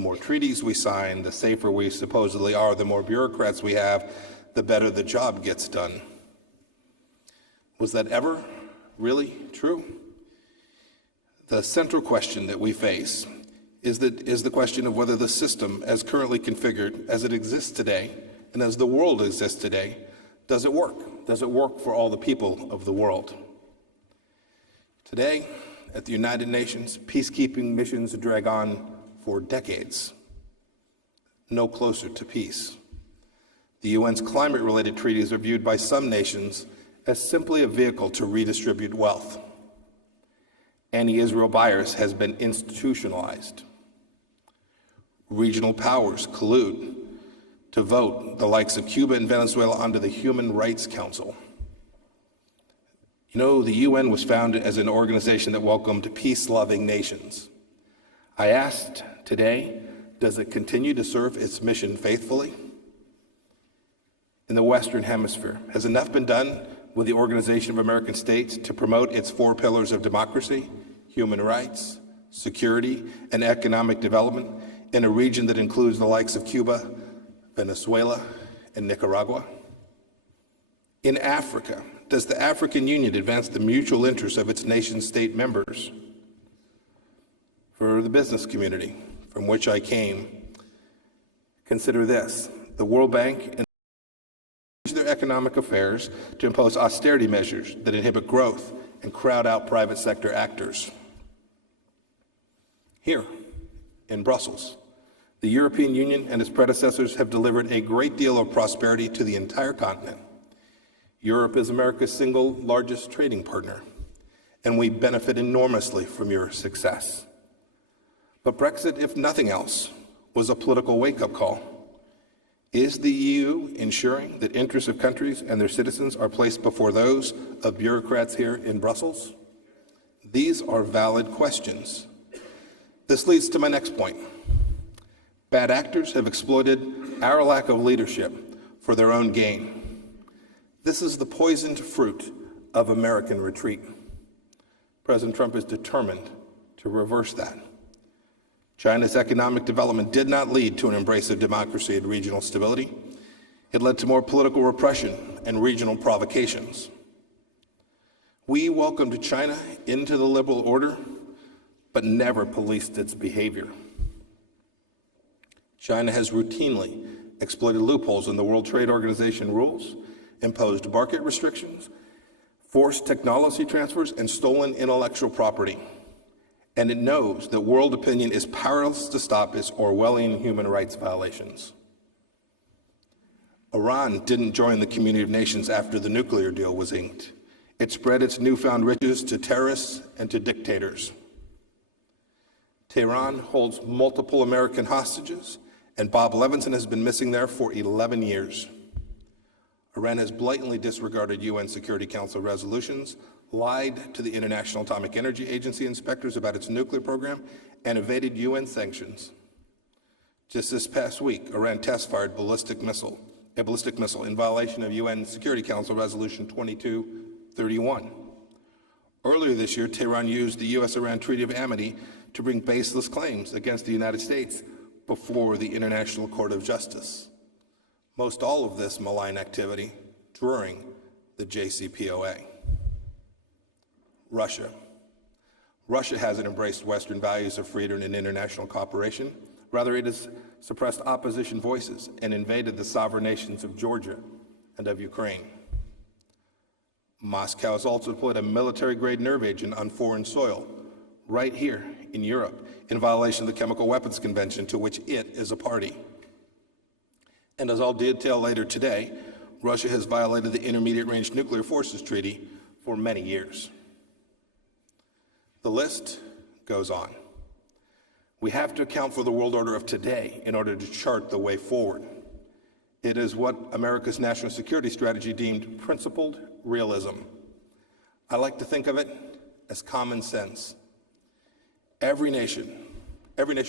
The more treaties we sign, the safer we supposedly are, the more bureaucrats we have, the better the job gets done. Was that ever really true? The central question that we face is the question of whether the system, as currently configured, as it exists today, and as the world exists today, does it work? Does it work for all the people of the world? Today, at the United Nations, peacekeeping missions drag on for decades, no closer to peace. The UN's climate-related treaties are viewed by some nations as simply a vehicle to redistribute wealth. Anti-Israel bias has been institutionalized. Regional powers collude to vote the likes of Cuba and Venezuela onto the Human Rights Council. You know, the UN was founded as an organization that welcomed peace-loving nations. I asked today, does it continue to serve its mission faithfully? In the Western Hemisphere, has enough been done with the Organization of American States to promote its 4 pillars of democracy, human rights, security, and economic development in a region that includes the likes of Cuba, Venezuela, and Nicaragua? In Africa, does the African Union advance the mutual interests of its nation-state members? For the business community from which I came, consider this: the World Bank and their economic affairs to impose austerity measures that inhibit growth and crowd out private sector actors. Here, in Brussels, the European Union and its predecessors have delivered a great deal of prosperity to the entire continent. Europe is America's single largest trading partner, and we benefit enormously from your success. But Brexit, if nothing else, was a political wake-up call. Is the EU ensuring that interests of countries and their citizens are placed before those of bureaucrats here in Brussels? These are valid questions. This leads to my next point. Bad actors have exploited our lack of leadership for their own gain. This is the poisoned fruit of American retreat. President Trump is determined to reverse that. China's economic development did not lead to an embrace of democracy and regional stability. It led to more political repression and regional provocations. We welcomed China into the liberal order, but never policed its behavior. China has routinely exploited loopholes in the World Trade Organization rules, imposed market restrictions, forced technology transfers, and stolen intellectual property. And it knows that world opinion is powerless to stop its Orwellian human rights violations. Iran didn't join the community of nations after the nuclear deal was inked. It spread its newfound riches to terrorists and to dictators. Tehran holds multiple American hostages, and Bob Levinson has been missing there for 11 years. Iran has blatantly disregarded UN Security Council resolutions, lied to the International Atomic Energy Agency inspectors about its nuclear program, and evaded UN sanctions. Just this past week, Iran test-fired a ballistic missile in violation of UN Security Council Resolution 2231. Earlier this year, Tehran used the U.S.-Iran Treaty of Amity to bring baseless claims against the United States before the International Court of Justice. Most all of this malign activity during the JCPOA. Russia. Russia hasn't embraced Western values of freedom and international cooperation. Rather, it has suppressed opposition voices and invaded the sovereign nations of Georgia and of Ukraine. Moscow has also deployed a military-grade nerve agent on foreign soil, right here in Europe, in violation of the Chemical Weapons Convention, to which it is a party. And as I'll detail later today, Russia has violated the Intermediate-Range Nuclear Forces Treaty for many years. The list goes on. We have to account for the world order of today in order to chart the way forward. It is what America's national security strategy deemed principled realism. I like to think of it as common sense. Every nation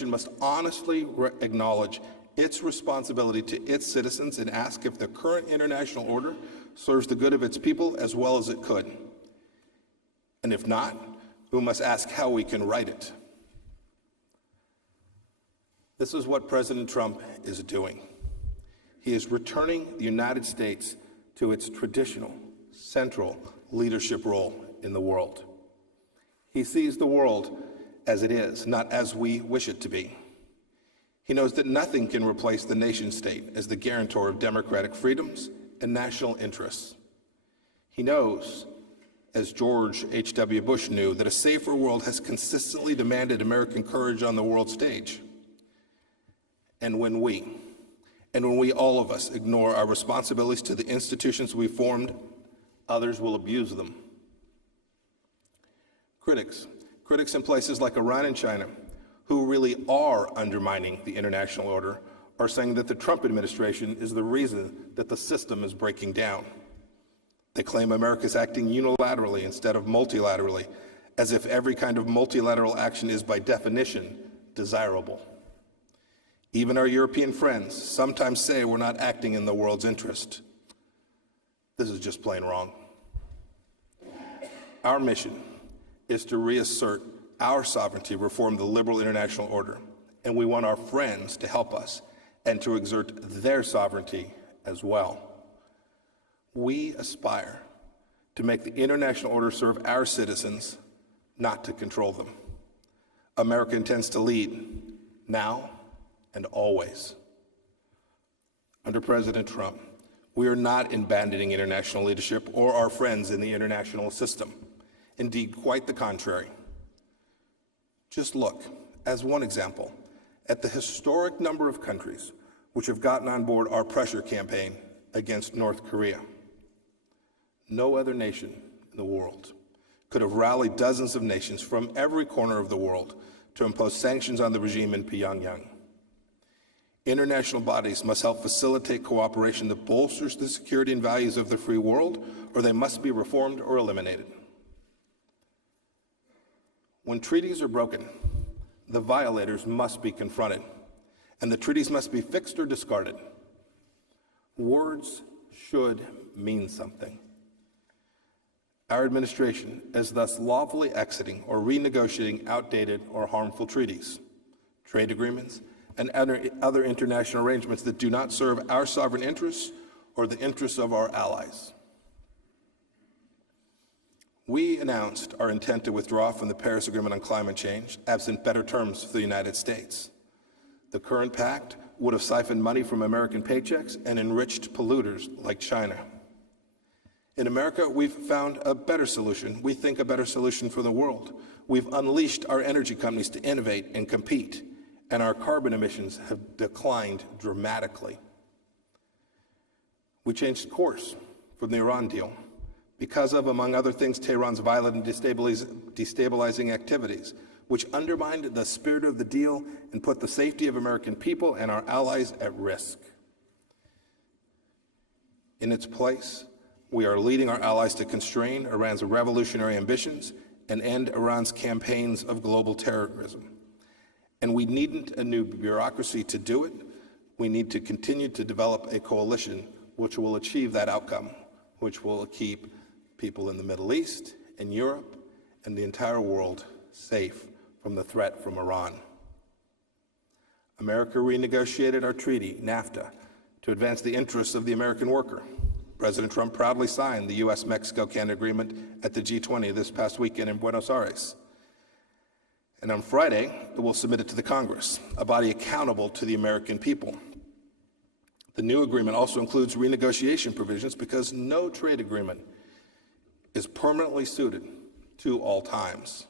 must honestly acknowledge its responsibility to its citizens and ask if the current international order serves the good of its people as well as it could. And if not, we must ask how we can right it. This is what President Trump is doing. He is returning the United States to its traditional, central leadership role in the world. He sees the world as it is, not as we wish it to be. He knows that nothing can replace the nation-state as the guarantor of democratic freedoms and national interests. He knows, as George H.W. Bush knew, that a safer world has consistently demanded American courage on the world stage. And when we, all of us, ignore our responsibilities to the institutions we formed, others will abuse them. Critics in places like Iran and China, who really are undermining the international order, are saying that the Trump administration is the reason that the system is breaking down. They claim America is acting unilaterally instead of multilaterally, as if every kind of multilateral action is by definition desirable. Even our European friends sometimes say we're not acting in the world's interest. This is just plain wrong. Our mission is to reassert our sovereignty, reform the liberal international order, and we want our friends to help us and to exert their sovereignty as well. We aspire to make the international order serve our citizens, not to control them. America intends to lead now and always. Under President Trump, we are not abandoning international leadership or our friends in the international system. Indeed, quite the contrary. Just look, as one example, at the historic number of countries which have gotten on board our pressure campaign against North Korea. No other nation in the world could have rallied dozens of nations from every corner of the world to impose sanctions on the regime in Pyongyang. International bodies must help facilitate cooperation that bolsters the security and values of the free world, or they must be reformed or eliminated. When treaties are broken, the violators must be confronted, and the treaties must be fixed or discarded. Words should mean something. Our administration is thus lawfully exiting or renegotiating outdated or harmful treaties, trade agreements, and other international arrangements that do not serve our sovereign interests or the interests of our allies. We announced our intent to withdraw from the Paris Agreement on climate change, absent better terms for the United States. The current pact would have siphoned money from American paychecks and enriched polluters like China. In America, we've found a better solution. We think a better solution for the world. We've unleashed our energy companies to innovate and compete, and our carbon emissions have declined dramatically. We changed course from the Iran deal because of, among other things, Tehran's violent and destabilizing activities, which undermined the spirit of the deal and put the safety of American people and our allies at risk. In its place, we are leading our allies to constrain Iran's revolutionary ambitions and end Iran's campaigns of global terrorism. And we needn't a new bureaucracy to do it. We need to continue to develop a coalition which will achieve that outcome, which will keep people in the Middle East and Europe and the entire world safe from the threat from Iran. America renegotiated our treaty, NAFTA, to advance the interests of the American worker. President Trump proudly signed the U.S.-Mexico-Canada agreement at the G20 this past weekend in Buenos Aires. And on Friday, it will submit it to the Congress, a body accountable to the American people. The new agreement also includes renegotiation provisions because no trade agreement is permanently suited to all times.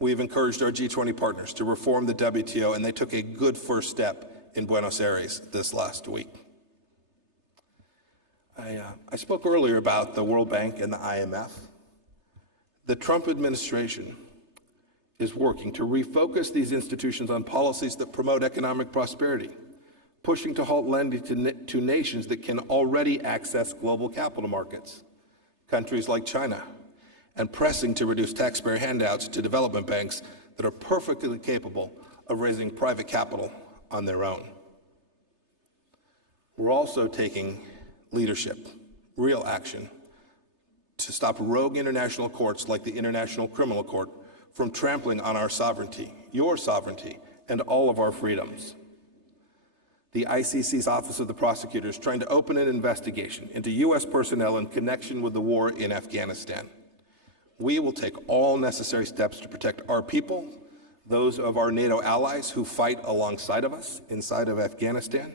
We've encouraged our G20 partners to reform the WTO, and they took a good first step in Buenos Aires this last week. I spoke earlier about the World Bank and the IMF. The Trump administration is working to refocus these institutions on policies that promote economic prosperity, pushing to halt lending to nations that can already access global capital markets, countries like China, and pressing to reduce taxpayer handouts to development banks that are perfectly capable of raising private capital on their own. We're also taking leadership, real action, to stop rogue international courts like the International Criminal Court from trampling on our sovereignty, your sovereignty, and all of our freedoms. The ICC's Office of the Prosecutor is trying to open an investigation into U.S. personnel in connection with the war in Afghanistan. We will take all necessary steps to protect our people, those of our NATO allies who fight alongside of us inside of Afghanistan,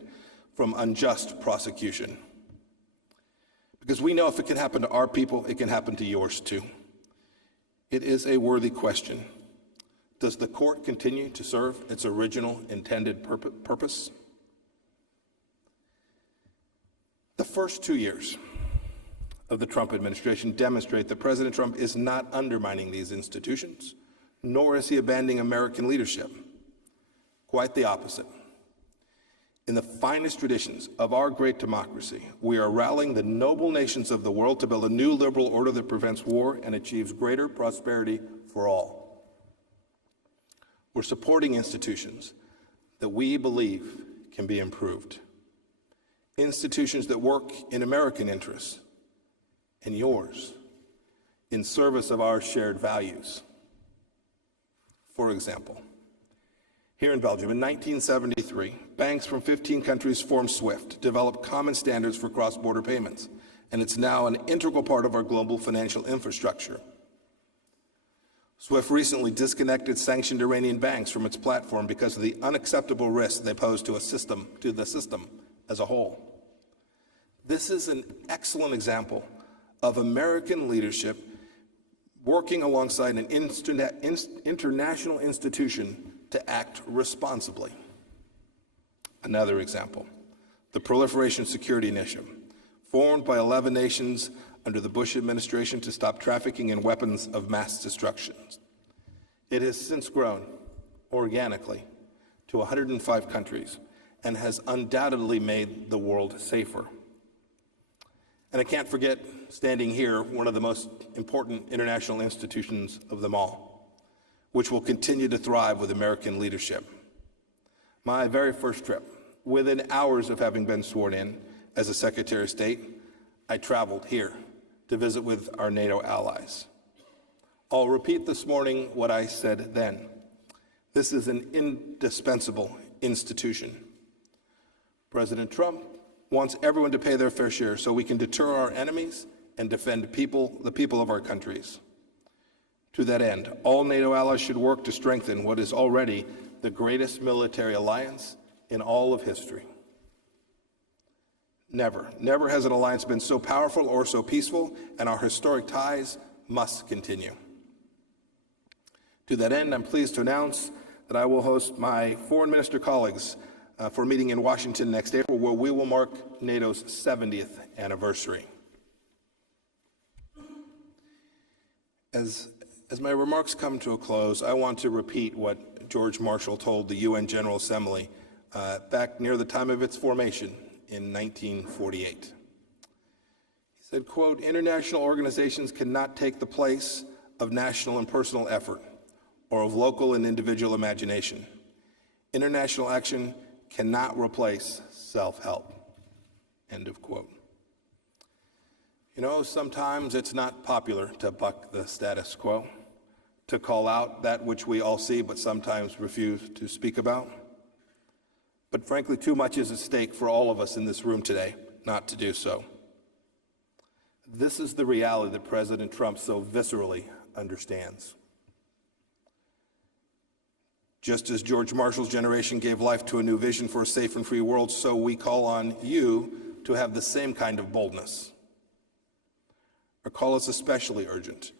from unjust prosecution. Because we know if it can happen to our people, it can happen to yours too. It is a worthy question. Does the court continue to serve its original intended purpose? The first 2 years of the Trump administration demonstrate that President Trump is not undermining these institutions, nor is he abandoning American leadership. Quite the opposite. In the finest traditions of our great democracy, we are rallying the noble nations of the world to build a new liberal order that prevents war and achieves greater prosperity for all. We're supporting institutions that we believe can be improved. Institutions that work in American interests and yours, in service of our shared values. For example, here in Belgium in 1973, banks from 15 countries formed SWIFT, developed common standards for cross-border payments, and it's now an integral part of our global financial infrastructure. SWIFT recently disconnected sanctioned Iranian banks from its platform because of the unacceptable risks they pose to the system as a whole. This is an excellent example of American leadership working alongside an international institution to act responsibly. Another example, the Proliferation Security Initiative, formed by 11 nations under the Bush administration to stop trafficking in weapons of mass destruction. It has since grown organically to 105 countries and has undoubtedly made the world safer. And I can't forget, standing here, one of the most important international institutions of them all, which will continue to thrive with American leadership. My very first trip, within hours of having been sworn in as a Secretary of State, I traveled here to visit with our NATO allies. I'll repeat this morning what I said then. This is an indispensable institution. President Trump wants everyone to pay their fair share so we can deter our enemies and defend the people of our countries. To that end, all NATO allies should work to strengthen what is already the greatest military alliance in all of history. Never has an alliance been so powerful or so peaceful, and our historic ties must continue. To that end, I'm pleased to announce that I will host my foreign minister colleagues for a meeting in Washington next April, where we will mark NATO's 70th anniversary. As my remarks come to a close, I want to repeat what George Marshall told the UN General Assembly back near the time of its formation in 1948. He said, quote, "International organizations cannot take the place of national and personal effort or of local and individual imagination. International action cannot replace self-help," end of quote. You know, sometimes it's not popular to buck the status quo, to call out that which we all see but sometimes refuse to speak about. But frankly, too much is at stake for all of us in this room today not to do so. This is the reality that President Trump so viscerally understands. Just as George Marshall's generation gave life to a new vision for a safe and free world, so we call on you to have the same kind of boldness. Our call is especially urgent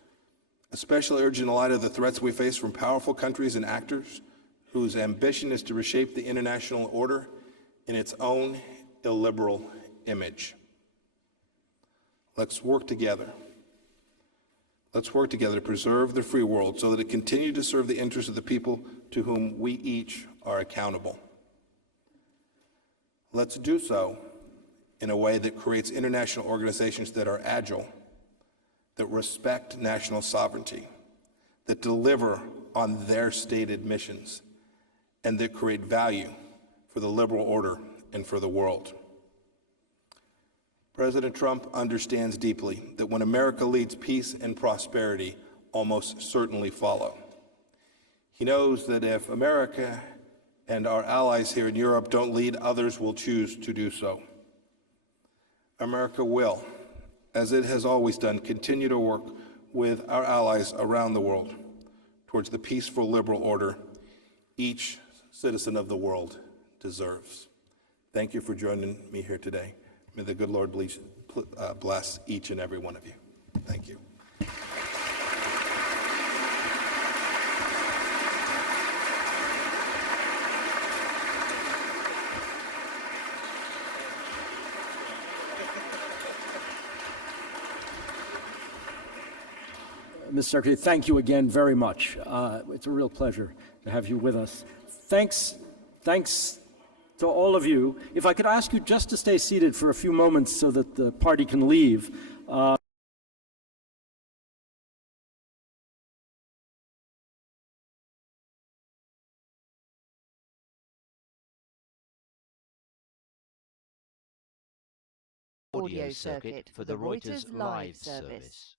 in light of the threats we face from powerful countries and actors whose ambition is to reshape the international order in its own illiberal image. Let's work together. Let's work together to preserve the free world so that it continue to serve the interests of the people to whom we each are accountable. Let's do so in a way that creates international organizations that are agile, that respect national sovereignty, that deliver on their stated missions, and that create value for the liberal order and for the world. President Trump understands deeply that when America leads, peace and prosperity almost certainly follow. He knows that if America and our allies here in Europe don't lead, others will choose to do so. America will, as it has always done, continue to work with our allies around the world towards the peaceful liberal order each citizen of the world deserves. Thank you for joining me here today. May the good Lord bless each and every one of you. Thank you. Mr. Secretary, thank you again very much. It's a real pleasure to have you with us. Thanks to all of you. If I could ask you just to stay seated for a few moments so that the party can leave. Audio circuit for the Reuters Live service.